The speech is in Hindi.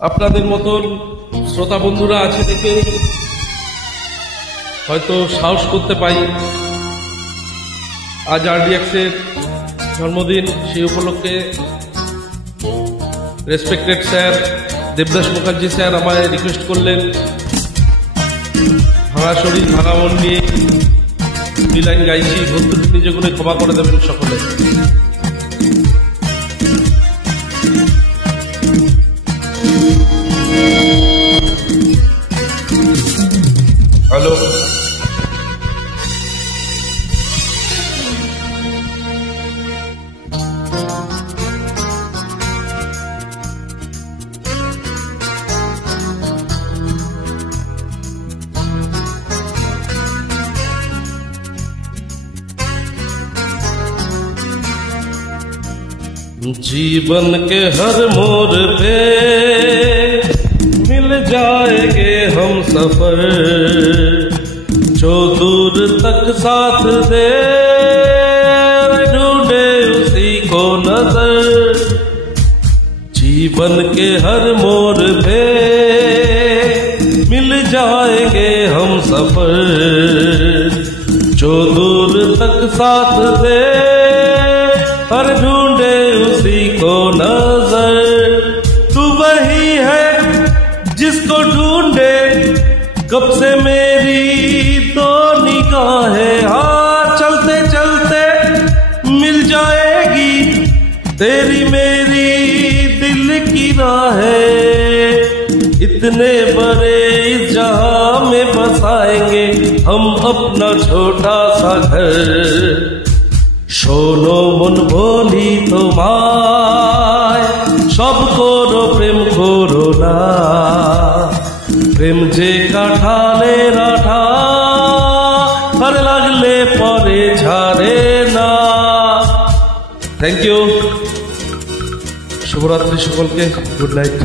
আপনাদের মতন শ্রোতা বন্ধুরা আছে দেখে হয়তো সাহস করতে পাই। আজ আরডিএক্সের জন্মদিন, সেই উপলক্ষে respected sir Devdas Mukherjee sir আমায় রিকোয়েস্ট করলেন ভাঙা শরীর ভাঙা মন নিয়ে দুই লাইন গাইছি। ভুল ত্রুটি নিজে গুণে ক্ষমা করে দেবেন সকলে। হ্যালো, जीवन के हर मोड़ पे मिल जाएंगे हम सफर, जो दूर तक साथ दे ढूंढे उसी को नजर। जीवन के हर मोड़ पे मिल जाएंगे हम सफर, जो दूर तक साथ दे हर ढूंढे उसी को नजर। तू वही है जिसको ढूंढे कब से मेरी तो निगाहें। हाँ, चलते चलते मिल जाएगी तेरी मेरी दिल की राहें। इतने बड़े इस जहां में बसाएंगे हम अपना छोटा सा घर। শোনো মন বলি তোমায়, সব করো প্রেম করো না, প্রেম যে কাঁঠালের আঠা আর লাগলে পরে ঝাড়ে না। থ্যাংক ইউ, শুভরাত্রি সকলকে, গুড নাইট।